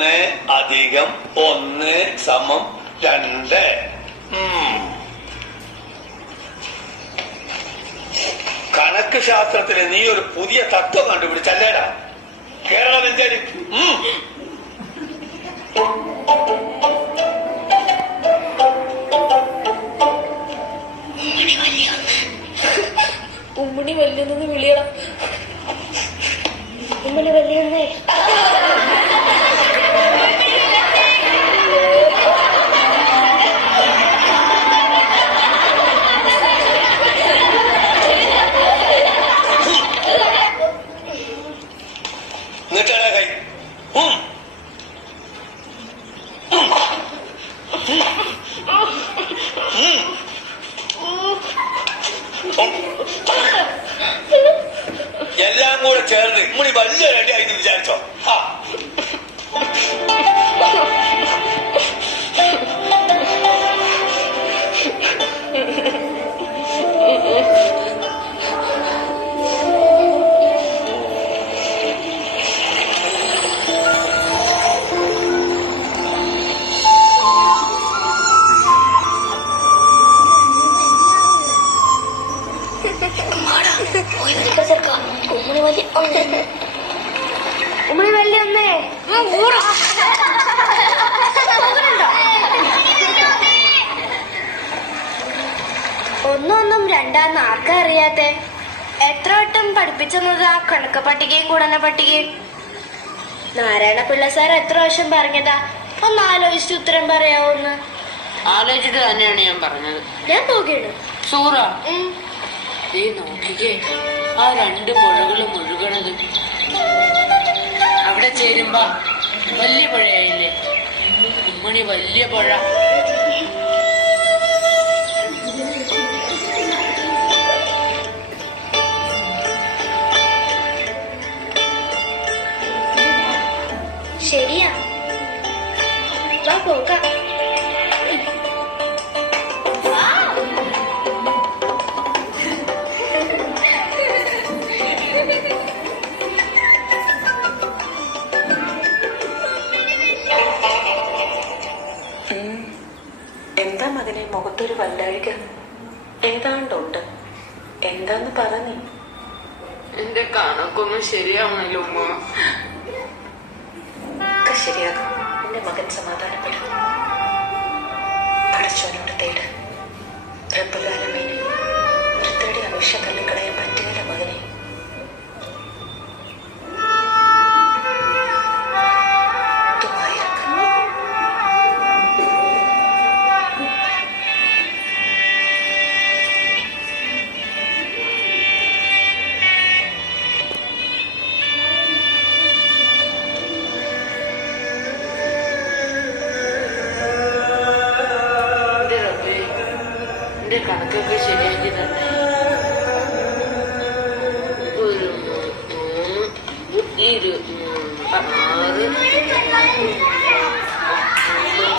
1 + 1 = 2. കണക്ക് ശാസ്ത്രത്തിൽ നീ ഒരു പുതിയ തത്വം കണ്ടുപിടിച്ചല്ലേടാ? കേരളം എന്തായാലും ഉമ്മണി വല്യൊന്ന് വിളിയണം. ഉമ്മണി വല്യൊന്നേ. എല്ലാം കൂടെ ചേർന്ന് ഇമ്മണി വലിയ റെഡിയായി വിചാരിച്ചോ? ഉമ്മണി വല്യൊന്നേ. ഒന്നും രണ്ടാന്ന് ആർക്കാ അറിയാത്തെ? എത്ര വട്ടം പഠിപ്പിച്ചെന്നത് ആ കണക്ക് പട്ടികയും കൂടന പട്ടികയും. നാരായണ പിള്ള സാർ എത്ര വർഷം പറഞ്ഞതാ ഒന്ന് ആലോചിച്ച് ഉത്തരം പറയാവോന്ന്? ആലോചിച്ചിട്ട് തന്നെയാണ് ഞാൻ പറഞ്ഞത്. ഞാൻ നോക്കിയാണ് സൂറ നീ നോക്കിക്കേ, ആ 2 പുഴകളും മുഴുകണത്. അവിടെ ചേരുമ്പോ വലിയ പുഴയായില്ലേ? ഉമ്മണി വലിയ പുഴ. ശരിയാ, വാ പോകാം. എന്താ മകനെ മുഖത്തൊരു വല്ലാഴിക? ഏതാണ്ടുണ്ട്. എന്താന്ന് പറഞ്ഞു? എന്റെ കണക്കൊന്നും ശരിയാവണല്ലോ ഉമ്മ. ഒക്കെ ശരിയാകും. എന്റെ മകൻ സമാധാനപ്പെടും. പടച്ചോനോട് തേട്. റബ്ബുലാലമീന് വൃത്തിയുടെ അപേക്ഷ തള്ളിക്കളയാൻ പറ്റുകയില്ല മകനെ. എന്റെ കണക്കൊക്കെ ശരിയാക്കി തന്നെ. 1 + 3 =